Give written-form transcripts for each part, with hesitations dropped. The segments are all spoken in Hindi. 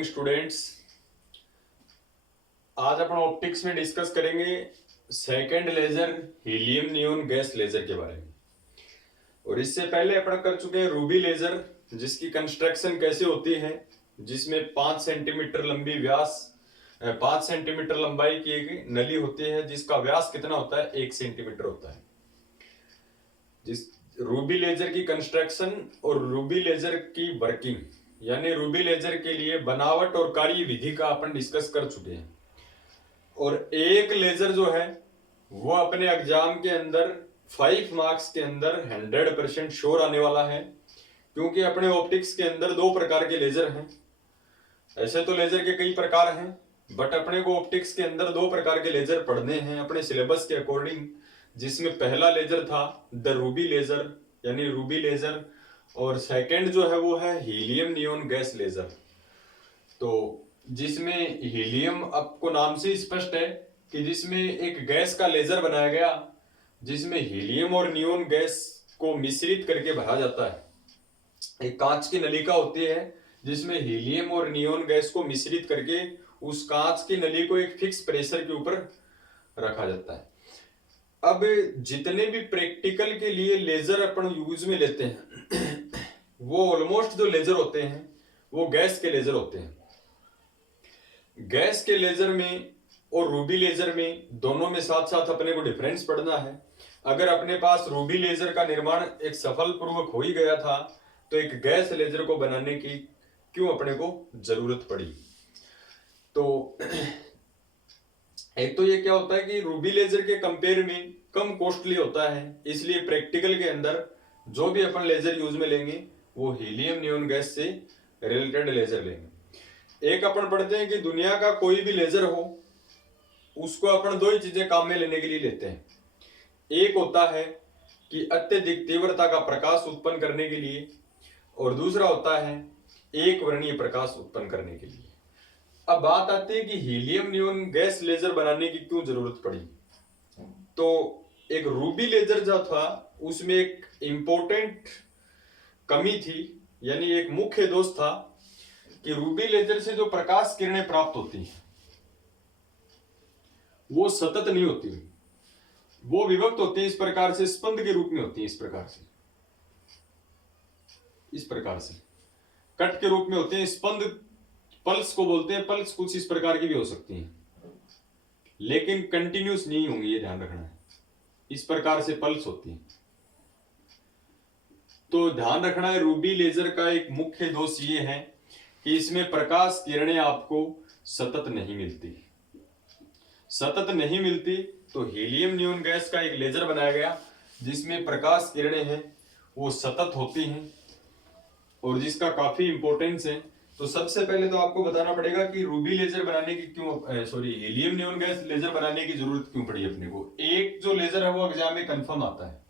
Morning students. आज अपन ऑप्टिक्स में डिस्कस करेंगे second laser helium neon gas laser के बारे में। और इससे पहले अपन कर चुके हैं रूबी लेजर, जिसकी कंस्ट्रक्शन कैसे होती है, जिसमें 5 सेंटीमीटर लंबी व्यास 5 सेंटीमीटर लंबाई की एक नली होती है, जिसका व्यास कितना होता है 1 सेंटीमीटर होता है। जिस रूबी लेजर की कंस्ट्रक्शन और रूबी लेजर की वर्किंग यानी रूबी लेजर के लिए बनावट और कार्य विधि का अपन डिस्कस कर चुके हैं। और एक लेजर जो है वो अपने एग्जाम के अंदर 5 मार्क्स के अंदर 100% श्योर आने वाला है, क्योंकि अपने ऑप्टिक्स के अंदर 2 प्रकार के लेजर हैं। ऐसे तो लेजर के कई प्रकार हैं, बट अपने को ऑप्टिक्स के अंदर 2 प्रकार के लेजर पढ़ने हैं अपने सिलेबस के अकॉर्डिंग, जिसमें पहला लेजर था द रूबी लेजर यानी रूबी लेजर, और सेकंड जो है वो है हीलियम नियोन गैस लेजर। तो जिसमें हीलियम आपको नाम से स्पष्ट है कि जिसमें एक गैस का लेजर बनाया गया, जिसमें हीलियम और नियोन गैस को मिश्रित करके भरा जाता है। एक कांच की नलिका होती है जिसमें हीलियम और नियोन गैस को मिश्रित करके उस कांच की नली को एक फिक्स प्रेशर के ऊपर रखा जाता है। अब जितने भी प्रैक्टिकल के लिए लेजर अपन यूज में लेते हैं वो ऑलमोस्ट जो लेजर होते हैं वो गैस के लेजर होते हैं। गैस के लेजर में और रूबी लेजर में दोनों में साथ साथ अपने को डिफरेंस पढ़ना है। अगर अपने पास रूबी लेजर का निर्माण एक सफल पूर्वक हो ही गया था, तो एक गैस लेजर को बनाने की क्यों अपने को जरूरत पड़ी। तो एक तो ये क्या होता है कि रूबी लेजर के कंपेयर में कम कॉस्टली होता है, इसलिए प्रैक्टिकल के अंदर जो भी अपन लेजर यूज में लेंगे वो हीलियम नियोन गैस से रिलेटेड लेजर लेंगे। एक अपन पढ़ते हैं कि दुनिया का कोई भी लेजर हो उसको अपन 2 ही चीजें काम में लेने के लिए लेते हैं। एक होता है कि अत्यधिक तीव्रता का प्रकाश उत्पन्न करने के लिए, और दूसरा होता है एक वर्णीय प्रकाश उत्पन्न करने के लिए। अब बात आती है कि हीलियम नियोन गैस लेजर बनाने की क्यों जरूरत पड़ी। तो एक रूबी लेजर जो था उसमें एक इंपॉर्टेंट कमी थी, यानी एक मुख्य दोष था कि रूबी लेजर से जो प्रकाश किरणें प्राप्त होती हैं वो सतत नहीं होती, वो विभक्त होती है इस प्रकार से, स्पंद के रूप में होती है, इस प्रकार से कट के रूप में होते हैं। स्पंद पल्स को बोलते हैं, पल्स कुछ इस प्रकार की भी हो सकती हैं, लेकिन कंटिन्यूस नहीं होंगी, ये ध्यान रखना है। इस प्रकार से पल्स होती है। तो ध्यान रखना है, रूबी लेजर का एक मुख्य दोष ये है कि इसमें प्रकाश किरणें आपको सतत नहीं मिलती। तो हीलियम नियोन गैस का एक लेजर बनाया गया जिसमें प्रकाश किरणें हैं वो सतत होती हैं, और जिसका काफी इंपॉर्टेंस है। तो सबसे पहले तो आपको बताना पड़ेगा कि रूबी लेजर बनाने की हीलियम नियोन गैस लेजर बनाने की जरूरत क्यों पड़ी अपने को। एक जो लेजर है वो एग्जाम में कंफर्म आता है।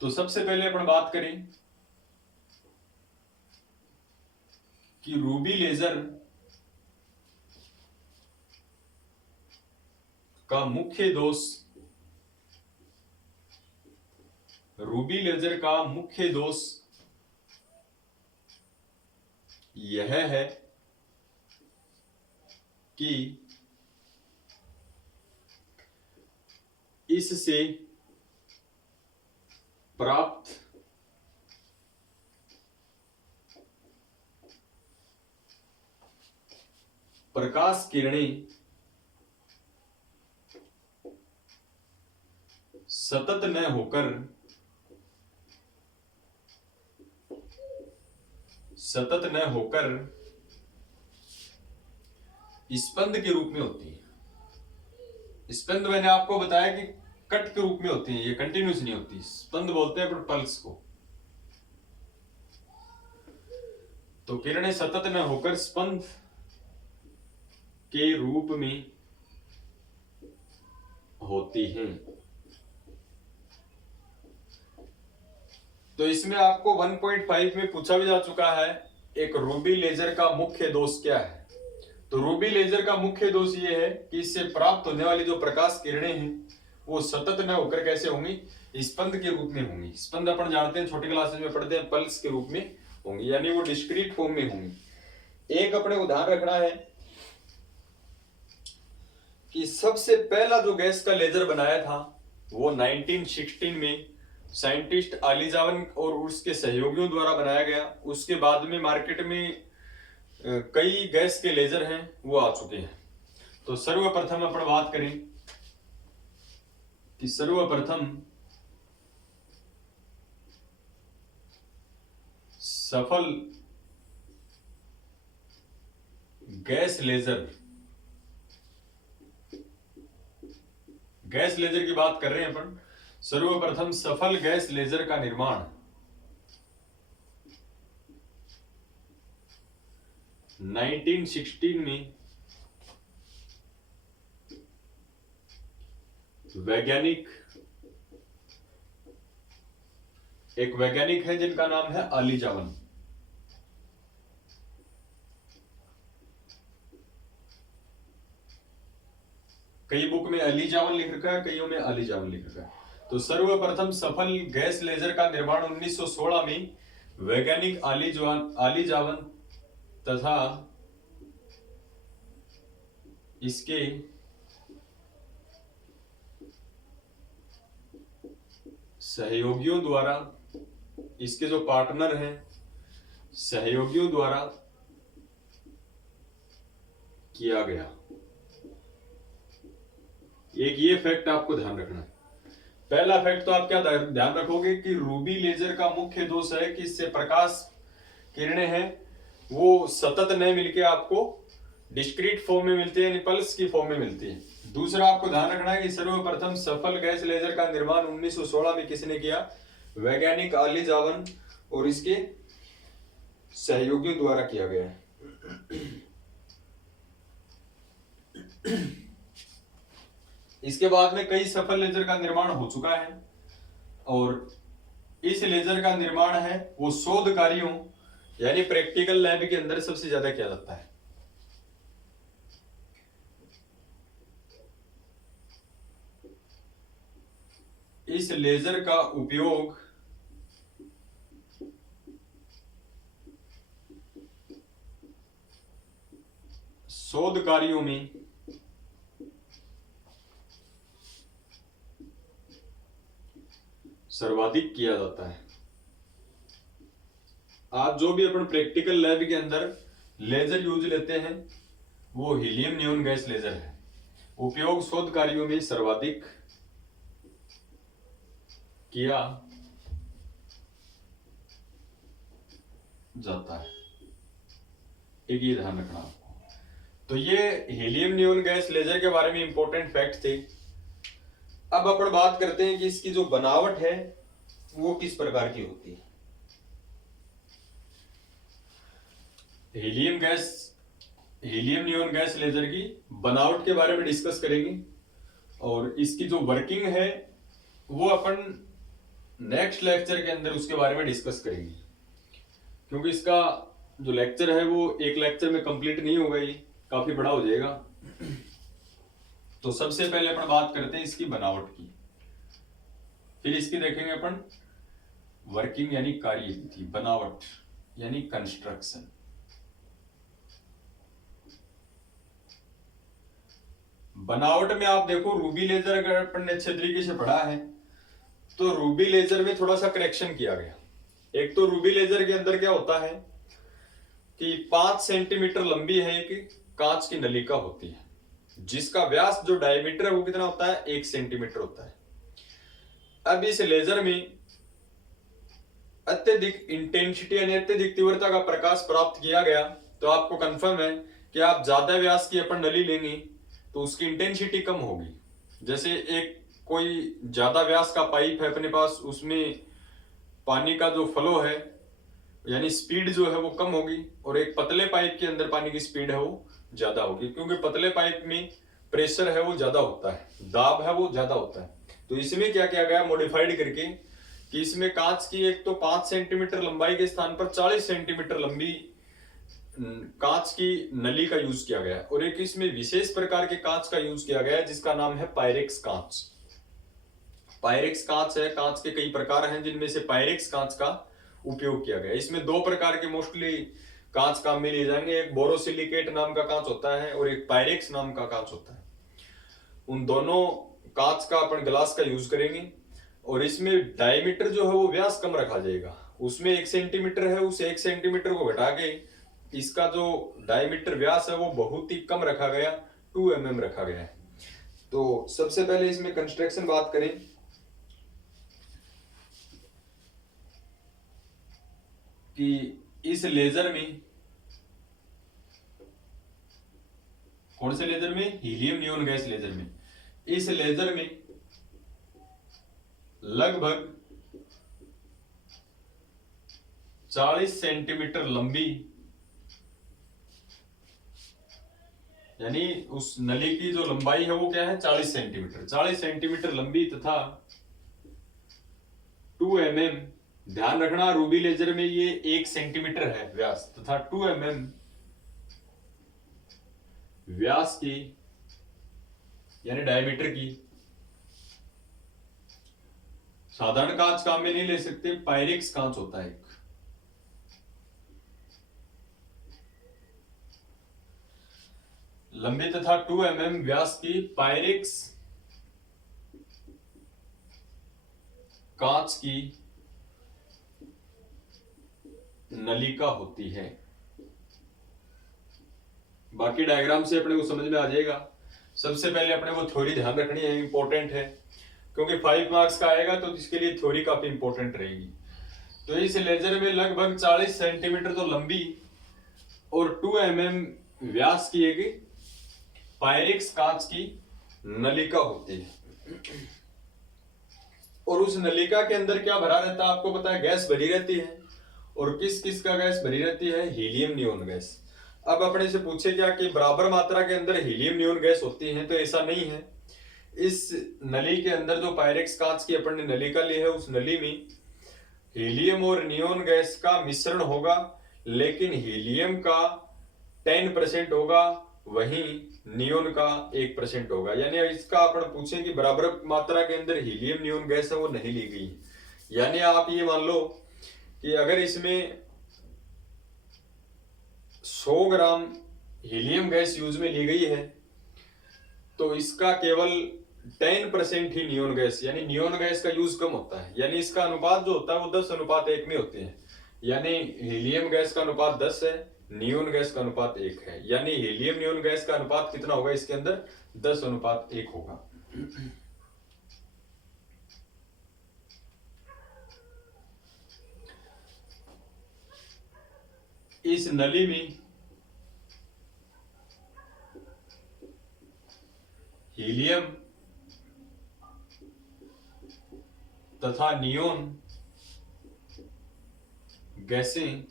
तो सबसे पहले अपन बात करें कि रूबी लेजर का मुख्य दोष यह है कि इससे प्राप्त प्रकाश किरणें सतत न होकर स्पंद के रूप में होती है। स्पंद मैंने आपको बताया कि कट के रूप में होती है, ये कंटिन्यूस नहीं होती। स्पंद बोलते हैं पल्स को। तो किरणें सतत न होकर स्पंद के रूप में होती हैं। तो इसमें आपको 1.5 में पूछा भी जा चुका है, एक रूबी लेजर का मुख्य दोष क्या है। तो रूबी लेजर का मुख्य दोष ये है कि इससे प्राप्त होने वाली जो प्रकाश किरणें हैं वो सतत न होकर कैसे होंगी, स्पंद के रूप में होंगी। स्पंद अपन जानते हैं, छोटी क्लासेस में पढ़ते हैं, पल्स के रूप में होंगी, यानी वो डिस्क्रीट फॉर्म में होंगी। एक अपने को ध्यान रखना है कि सबसे पहला जो गैस का लेजर बनाया था वो 1916 में साइंटिस्ट आलीजावन और उसके सहयोगियों द्वारा बनाया गया। उसके बाद में मार्केट में कई गैस के लेजर हैं वो आ चुके हैं। तो सर्वप्रथम अपन बात करें कि सर्वप्रथम सफल गैस लेजर की बात कर रहे हैं अपन। सर्वप्रथम सफल गैस लेजर का निर्माण 1916 में एक वैज्ञानिक है जिनका नाम है आलीजावन। कई बुक में अलीजावन लिख रखा है, कईयों में आलीजावन लिख रखा है। तो सर्वप्रथम सफल गैस लेजर का निर्माण 1916 में वैज्ञानिक आलीजावन तथा इसके सहयोगियों द्वारा, इसके जो पार्टनर हैं सहयोगियों द्वारा किया गया। एक ये फैक्ट आपको ध्यान रखना है। पहला फैक्ट तो आप क्या ध्यान रखोगे कि रूबी लेजर का मुख्य दोष है कि इससे प्रकाश किरणें हैं वो सतत नहीं मिलके आपको डिस्क्रीट फॉर्म में मिलती है, यानी पल्स की फॉर्म में मिलती है। दूसरा आपको ध्यान रखना है कि सर्वप्रथम सफल गैस लेजर का निर्माण 1916 में किसने किया? वैज्ञानिक आलीजावन और इसके सहयोगियों द्वारा किया गया है। इसके बाद में कई सफल लेजर का निर्माण हो चुका है और इस लेजर का निर्माण है वो शोध कार्यों यानी प्रैक्टिकल लैब के अंदर सबसे ज्यादा किया जाता है। इस लेजर का उपयोग शोध कार्यों में सर्वाधिक किया जाता है। आज जो भी अपन प्रैक्टिकल लैब के अंदर लेजर यूज लेते हैं वो हीलियम नियॉन गैस लेजर है। उपयोग शोध कार्यों में सर्वाधिक किया जाता है। एक ये ध्यान रखना आपको। तो ये हीलियम नियॉन गैस लेजर के बारे में इंपॉर्टेंट फैक्ट थे। अब अपन बात करते हैं कि इसकी जो बनावट है वो किस प्रकार की होती है। हीलियम नियॉन गैस लेजर की बनावट के बारे में डिस्कस करेंगे और इसकी जो वर्किंग है वो अपन नेक्स्ट लेक्चर के अंदर उसके बारे में डिस्कस करेंगे, क्योंकि इसका जो लेक्चर है वो एक लेक्चर में कंप्लीट नहीं होगा, ये काफी बड़ा हो जाएगा। तो सबसे पहले अपन बात करते हैं इसकी बनावट की, फिर इसकी देखेंगे अपन वर्किंग यानी कार्यविधि, बनावट यानी कंस्ट्रक्शन। बनावट में आप देखो रूबी लेजर अगर अपन ने अच्छे तरीके से पढ़ा है तो रूबी लेजर में थोड़ा सा करेक्शन किया गया। एक तो रूबी लेजर के अंदर क्या होता है कि 5 सेंटीमीटर लंबी है एक कांच की नलिका होती है, जिसका व्यास जो डायमीटर है वो कितना होता है? 1 सेंटीमीटर होता है। अब इस लेजर में अत्यधिक इंटेंसिटी यानी अत्यधिक तीव्रता का प्रकाश प्राप्त किया गया, तो आपको कंफर्म है कि आप ज्यादा व्यास की अपन नली लेंगे तो उसकी इंटेंसिटी कम होगी। जैसे एक कोई ज्यादा व्यास का पाइप है अपने पास, उसमें पानी का जो फ्लो है यानी स्पीड जो है वो कम होगी, और एक पतले पाइप के अंदर पानी की स्पीड है वो ज्यादा होगी, क्योंकि पतले पाइप में प्रेशर है वो ज्यादा होता है, दाब है वो ज्यादा होता है। तो इसमें क्या किया गया मॉडिफाइड करके कि इसमें कांच की एक तो 5 सेंटीमीटर लंबाई के स्थान पर 40 सेंटीमीटर लंबी कांच की नली का यूज किया गया, और एक इसमें विशेष प्रकार के कांच का यूज किया गया जिसका नाम है पायरेक्स कांच। पायरेक्स कांच है, कांच के कई प्रकार हैं जिनमें से पायरेक्स कांच का उपयोग किया गया। इसमें 2 प्रकार के मोस्टली कांच काम में लिए जाएंगे। एक बोरोसिलिकेट नाम का कांच होता है और एक पायरेक्स नाम का कांच होता है। उन दोनों कांच का अपन ग्लास का यूज करेंगे और इसमें डायमीटर जो है वो व्यास कम रखा जाएगा। उसमें 1 सेंटीमीटर है, उस 1 सेंटीमीटर को घटा के इसका जो डायमीटर व्यास है वो बहुत ही कम रखा गया, 2 mm रखा गया है। तो सबसे पहले इसमें कंस्ट्रक्शन बात करें कि इस लेजर में, कौन से लेजर में, हीलियम नियोन गैस लेजर में, इस लेजर में लगभग 40 सेंटीमीटर लंबी, यानी उस नली की जो लंबाई है वो क्या है, 40 सेंटीमीटर, 40 सेंटीमीटर लंबी तथा 2 mm, ध्यान रखना रूबी लेजर में ये 1 सेंटीमीटर है व्यास, तथा 2 mm व्यास की यानी डायमीटर की। साधारण कांच काम में नहीं ले सकते, पायरेक्स कांच होता है एक। लंबी तथा 2 mm व्यास की पायरेक्स कांच की नलिका होती है। बाकी डायग्राम से अपने को समझ में आ जाएगा। सबसे पहले अपने को थ्योरी ध्यान रखनी है, इंपॉर्टेंट है, क्योंकि 5 मार्क्स का आएगा तो इसके लिए थ्योरी काफी इंपॉर्टेंट रहेगी। तो इस लेजर में लगभग 40 सेंटीमीटर तो लंबी और 2 mm व्यास की एक पायरेक्स कांच की नलिका होती है। और उस नलिका के अंदर क्या भरा रहता है आपको पता है, गैस भरी रहती है। और किस किस का गैस भरी रहती है, हीलियम नियोन गैस। अब अपने से पूछे क्या कि बराबर मात्रा के अंदर हीलियम नियोन गैस होती है, तो ऐसा नहीं है। इस नली के अंदर जो पायरेक्स कांच की अपन ने नलिका ली है, उस नली में हीलियम और नियोन गैस का मिश्रण होगा, लेकिन हीलियम का 10% होगा, वहीं नियोन का 1% होगा। यानी इसका अपन पूछे कि बराबर मात्रा के अंदर हीलियम नियोन गैस है वो नहीं ली गई। यानी आप ये मान लो कि अगर इसमें 100 ग्राम हीलियम गैस यूज में ली गई है तो इसका केवल 10% ही नियोन गैस, यानी नियोन गैस का यूज कम होता है। यानी इसका अनुपात जो होता है वो 10:1 में होते हैं। यानी हीलियम गैस का अनुपात 10 है, नियोन गैस का अनुपात 1 है। यानी हीलियम नियोन गैस का अनुपात कितना होगा इसके अंदर, 10:1 होगा। इस नली में हीलियम तथा नियोन गैसें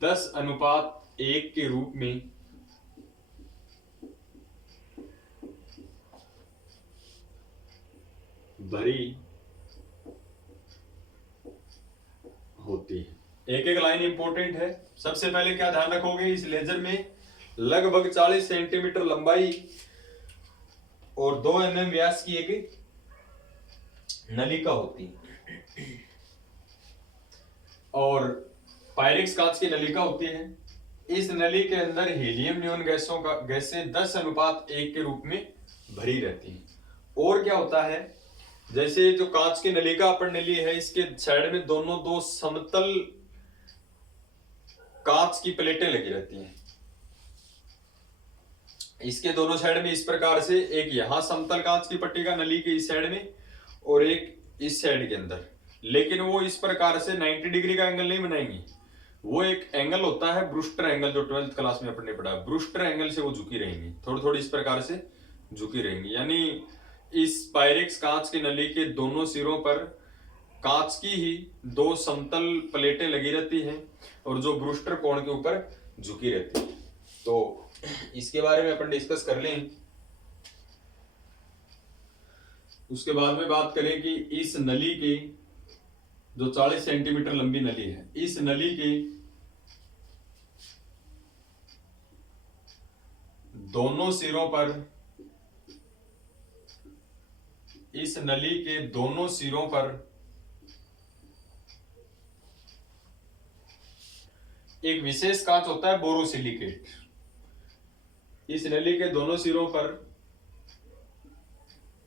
10:1 के रूप में भरी होती है। एक एक लाइन इंपॉर्टेंट है। सबसे पहले क्या ध्यान रखोगे, इस लेजर में लगभग 40 सेंटीमीटर लंबाई और 2 mm व्यास की एक नलिका होती है और पायरेक्स कांच की नलिका होती है। इस नली के अंदर हीलियम नियोन गैसें 10:1 के रूप में भरी रहती हैं। और क्या होता है, जैसे जो कांच की नलिका अपन ने ली है, इसके साइड में दोनों दो समतल कांच की प्लेटें लगी रहती हैं। इसके दोनों साइड में इस प्रकार से, एक यहां समतल कांच की पट्टी का नली के इस साइड में और एक इस साइड के अंदर। लेकिन वो इस प्रकार से 90 डिग्री का एंगल नहीं बनाएंगी। वो एक एंगल होता है ब्रूस्टर एंगल, जो 12th क्लास में अपन ने पढ़ा। ब्रूस्टर एंगल से वो झुकी रहेंगी, थोड़ी थोड़ी इस प्रकार से झुकी रहेंगी। यानी इस पायरेक्स कांच की नली के दोनों सिरों पर कांच की ही 2 समतल प्लेटें लगी रहती हैं और जो ब्रूस्टर कोण के ऊपर झुकी रहती है। तो इसके बारे में अपन डिस्कस कर लें। उसके बाद में बात करें कि इस नली की जो 40 सेंटीमीटर लंबी नली है, इस नली की दोनों सिरों पर, इस नली के दोनों सिरों पर एक विशेष कांच होता है बोरोसिलिकेट। इस नली के दोनों सिरों पर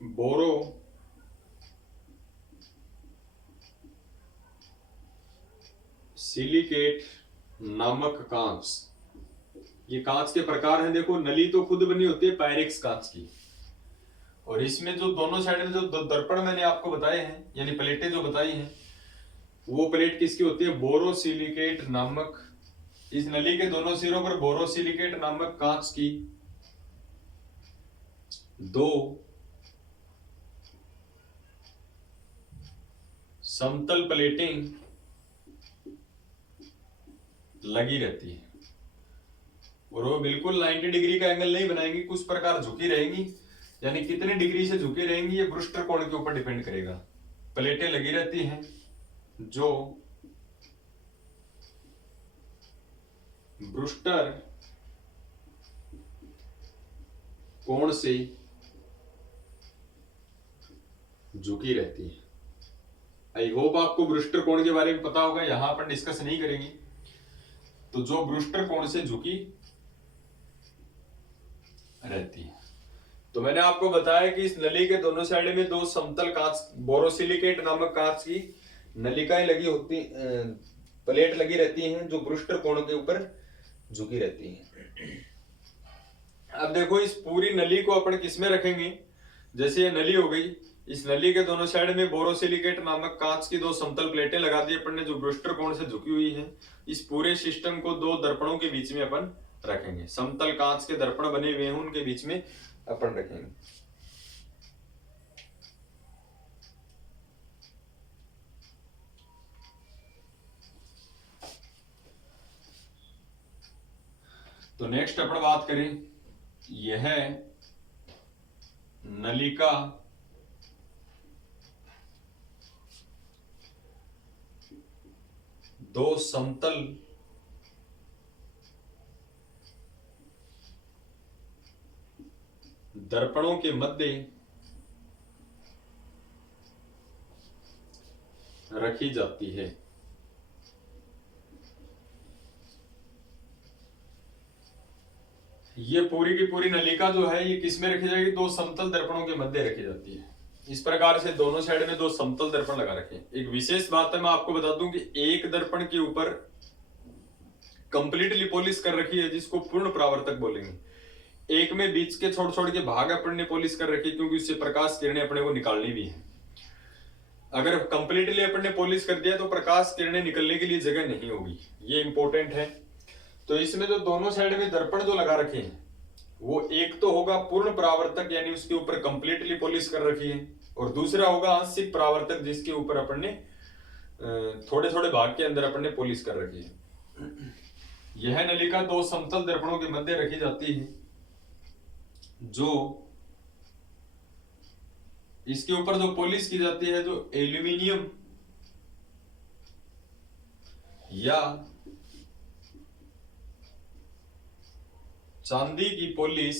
बोरो सिलिकेट नामक कांच, ये कांच के प्रकार हैं। देखो नली तो खुद बनी होती है पायरेक्स कांच की, और इसमें जो दोनों साइड में जो दर्पण मैंने आपको बताए हैं, यानी प्लेटें जो बताई हैं, वो प्लेट किसकी होती है? बोरोसिलिकेट नामक। इस नली के दोनों सिरों पर बोरोसिलिकेट नामक कांच की दो समतल प्लेटें लगी रहती है, और वो बिल्कुल 90 डिग्री का एंगल नहीं बनाएंगी, कुछ प्रकार झुकी रहेंगी। यानी कितने डिग्री से झुकी रहेंगी ये ब्रूस्टर कोण के ऊपर डिपेंड करेगा। प्लेटें लगी रहती हैं जो ब्रूस्टर कोण से झुकी रहती है। आई होप आपको ब्रूस्टर कोण के बारे में पता होगा, यहां पर डिस्कस नहीं करेंगे। तो जो ब्रूस्टर कोण से झुकी रहती है। तो मैंने आपको बताया कि इस नली के दोनों साइड में दो समतल कांच बोरोसिलिकेट नामक कांच की नलिकाएं लगी होती, प्लेट लगी रहती हैं जो ब्रूस्टर कोण के ऊपर झुकी रहती हैं। अब देखो इस पूरी नली को अपन किस में रखेंगे? जैसे ये नली हो गई, इस नली के दोनों साइड में बोरोसिलिकेट नामक कांच की दो समतल प्लेटें लगा दी अपन ने जो ब्रूस्टर कोण से झुकी हुई है। इस पूरे सिस्टम को दो दर्पणों के बीच में अपन रखेंगे, समतल कांच के दर्पण बने हुए हैं उनके बीच में अपन रखेंगे। तो नेक्स्ट अपन बात करें, यह नलिका दो समतल दर्पणों के मध्य रखी जाती है। ये पूरी की पूरी नलिका जो है ये किस में रखी जाएगी? दो समतल दर्पणों के मध्य रखी जाती है। इस प्रकार से दोनों साइड में दो समतल दर्पण लगा रखे। एक विशेष बात है, मैं आपको बता दूं कि एक दर्पण के ऊपर कंप्लीटली पॉलिश कर रखी है जिसको पूर्ण परावर्तक बोलेंगे। एक में बीच के छोड़ छोड़ के भाग अपन ने पॉलिश कर रखी क्योंकि उससे प्रकाश किरणें अपने को निकालनी भी है। अगर कंप्लीटली अपन ने पॉलिश कर दिया तो प्रकाश किरणें निकलने के लिए जगह नहीं होगी, ये इंपॉर्टेंट है। तो इसमें जो दोनों साइड में दर्पण जो लगा रखे हैं वो एक तो होगा पूर्ण परावर्तक यानी उसके ऊपर कंप्लीटली पॉलिश कर रखी है, और दूसरा होगा आंशिक परावर्तक जिसके ऊपर अपन ने थोड़े थोड़े भाग के अंदर अपन ने पॉलिश कर रखी है। यह नलिका दो समतल दर्पणों के मध्य रखी जाती है जो इसके ऊपर जो पॉलिश की जाती है जो एल्यूमिनियम या चांदी की पॉलिश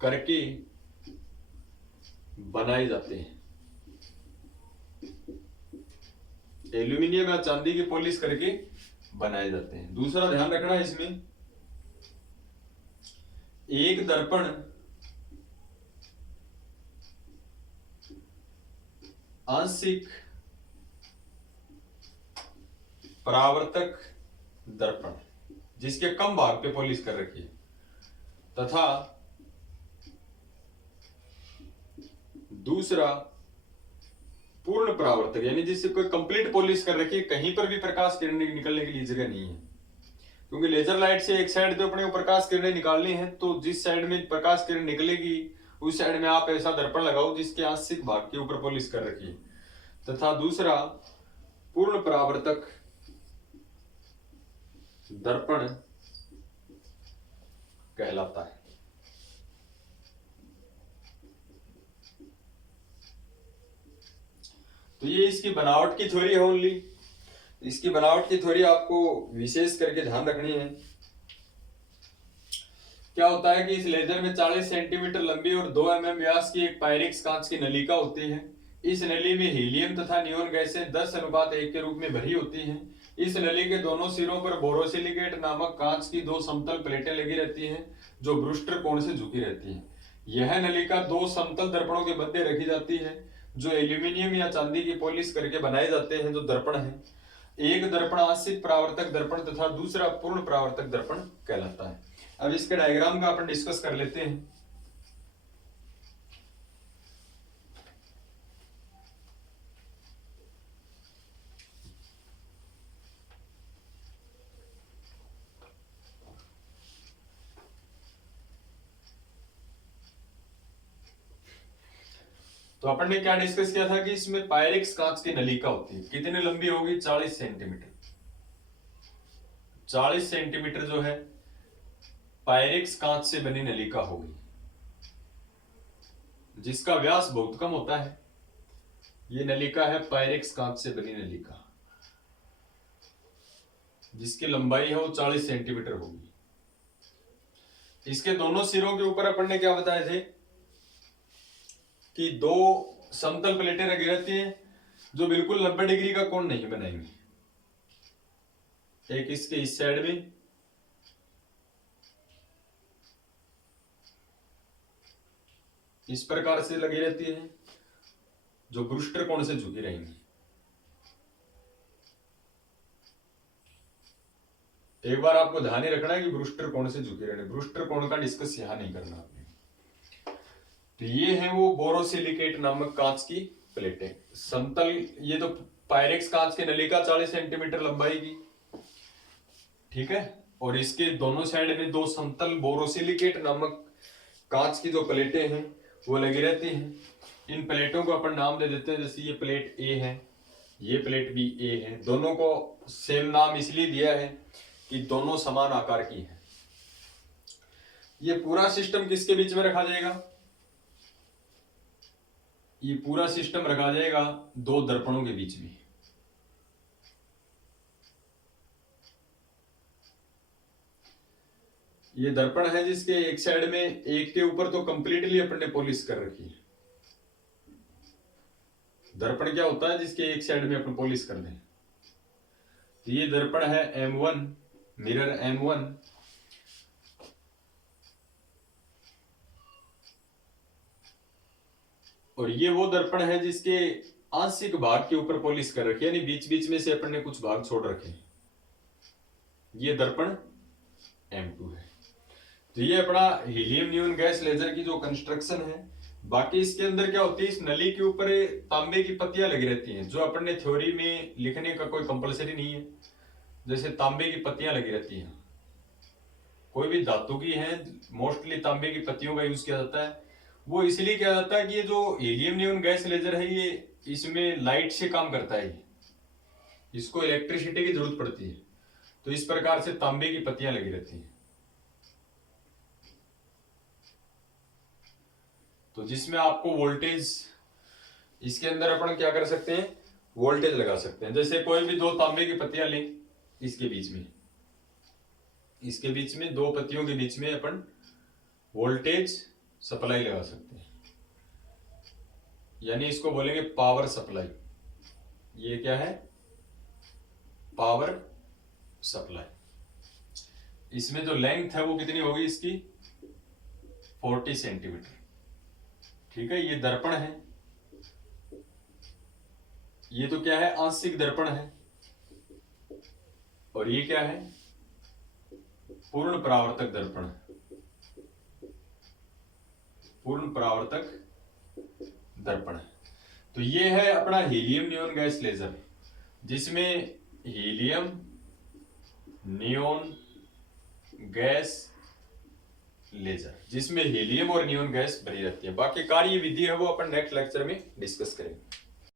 करके बनाए जाते हैं। एल्यूमिनियम या चांदी की पॉलिश करके बनाए जाते हैं। दूसरा ध्यान रखना है इसमें, एक दर्पण आंशिक परावर्तक दर्पण जिसके कम भाग पे पॉलिश कर रखी है, तथा दूसरा पूर्ण परावर्तक यानी जिससे कोई कंप्लीट पॉलिश कर रखी है, कहीं पर भी प्रकाश किरणें निकलने के लिए जगह नहीं है। क्योंकि लेजर लाइट से एक साइड जो अपने को प्रकाश किरणें निकालनी है तो जिस साइड में प्रकाश किरण निकलेगी उस साइड में आप ऐसा दर्पण लगाओ जिसके आंशिक भाग के ऊपर पॉलिश कर रखी है, तथा दूसरा पूर्ण परावर्तक दर्पण कहलाता है। तो ये इसकी बनावट की थ्योरी है ओनली। इसकी बनावट की थ्योरी आपको विशेष करके ध्यान रखनी है। क्या होता है कि इस लेजर में 40 सेंटीमीटर लंबी और 2 mm व्यास की एक पायरेक्स कांच की नलिका होती है। इस नली में हीलियम तथा नियोन गैसें 10:1 के रूप में भरी होती हैं। इस नली के दोनों सिरों पर बोरोसिलिकेट नामक कांच की 2 समतल प्लेटें लगी रहती हैं जो ब्रूस्टर कोण से झुकी रहती हैं। यह नलिका 2 समतल दर्पणों के मध्य रखी जाती है जो एल्यूमिनियम या चांदी की पॉलिश करके बनाए जाते हैं। जो दर्पण है, एक दर्पण आंशिक परावर्तक दर्पण तथा दूसरा पूर्ण परावर्तक दर्पण कहलाता है। अब इसके डायग्राम का अपन डिस्कस कर लेते हैं। तो अपन ने क्या डिस्कस किया था कि इसमें पायरेक्स कांच की नलिका होती है। कितनी लंबी होगी? 40 सेंटीमीटर। 40 सेंटीमीटर जो है पायरेक्स कांच से बनी नलिका होगी, जिसका व्यास बहुत कम होता है। ये नलिका है पायरेक्स कांच से बनी नलिका, जिसकी लंबाई है वो 40 सेंटीमीटर होगी। इसके दोनों सिरों के ऊपर अपन ने क्या बताए थे कि 2 समतल प्लेटें रखी रहती हैं जो बिल्कुल 90 डिग्री का कोण नहीं बनाएंगी। एक इसके इस साइड में, इस प्रकार से लगी रहती है जो ब्रूस्टर कोण से झुकी रहेंगी। एक बार आपको ध्यान ही रखना है कि ब्रूस्टर कोण से झुकी रहने। ब्रूस्टर कोण का डिस्कस यहां नहीं करना आपने। तो ये है वो बोरोसिलिकेट नामक कांच की प्लेटें समतल। ये तो पायरेक्स कांच की नलिका 40 सेंटीमीटर लंबाई की, ठीक है। और इसके दोनों साइड में 2 समतल बोरोसिलिकेट नामक कांच की जो प्लेटें हैं वो लगी रहती हैं। इन प्लेटों को अपन नाम दे देते हैं, जैसे ये प्लेट ए है, ये प्लेट भी ए है। दोनों को सेम नाम इसलिए दिया है कि दोनों समान आकार की है। ये पूरा सिस्टम किसके बीच में रखा जाएगा? ये पूरा सिस्टम रखा जाएगा 2 दर्पणों के बीच में। ये दर्पण है जिसके एक साइड में, एक के ऊपर तो कंप्लीटली अपन ने पॉलिश कर रखी है। दर्पण क्या होता है? जिसके एक साइड में अपन पॉलिश कर दें। तो ये दर्पण है M1, मिरर M1। और ये वो दर्पण है जिसके आंशिक भाग के ऊपर पॉलिश कर रखी है, यानी बीच बीच में से अपन ने कुछ भाग छोड़ रखे हैं। ये दर्पण M2 है। तो ये अपना हीलियम नियोन गैस लेजर की जो कंस्ट्रक्शन है। बाकी इसके अंदर क्या होती है, इस नली के ऊपर तांबे की पत्तियां लगी रहती हैं, जो अपन ने थ्योरी में लिखने का कोई कंपलसरी नहीं है। जैसे तांबे की पत्तियां लगी रहती हैं, कोई भी धातु की है, मोस्टली तांबे की पत्तियों का यूज किया जाता है। वो इसलिए किया जाता है कि ये जो हीलियम नियोन गैस लेजर है, ये इसमें लाइट से काम करता है, इसको इलेक्ट्रिसिटी की जरूरत पड़ती है। तो इस प्रकार से तांबे की पत्तियां लगी रहती हैं। तो जिसमें आपको वोल्टेज, इसके अंदर अपन क्या कर सकते हैं, वोल्टेज लगा सकते हैं। जैसे कोई भी 2 तांबे की पत्तियां लें, इसके बीच में 2 पत्तियों के बीच में अपन वोल्टेज सप्लाई लगा सकते हैं, यानी इसको बोलेंगे पावर सप्लाई। ये क्या है? Power supply. इसमें जो लेंथ है वो कितनी होगी इसकी? 40 सेंटीमीटर, ठीक है। ये दर्पण है, ये तो क्या है, आंशिक दर्पण है। और ये क्या है? पूर्ण परावर्तक दर्पण, पूर्ण परावर्तक दर्पण है। तो ये है अपना हीलियम नियोन गैस लेजर, जिसमें हीलियम नियोन गैस लेजर, जिसमें हीलियम और नियोन गैस भरी रहती है। बाकी कार्य विधि है वो अपन नेक्स्ट लेक्चर में डिस्कस करेंगे।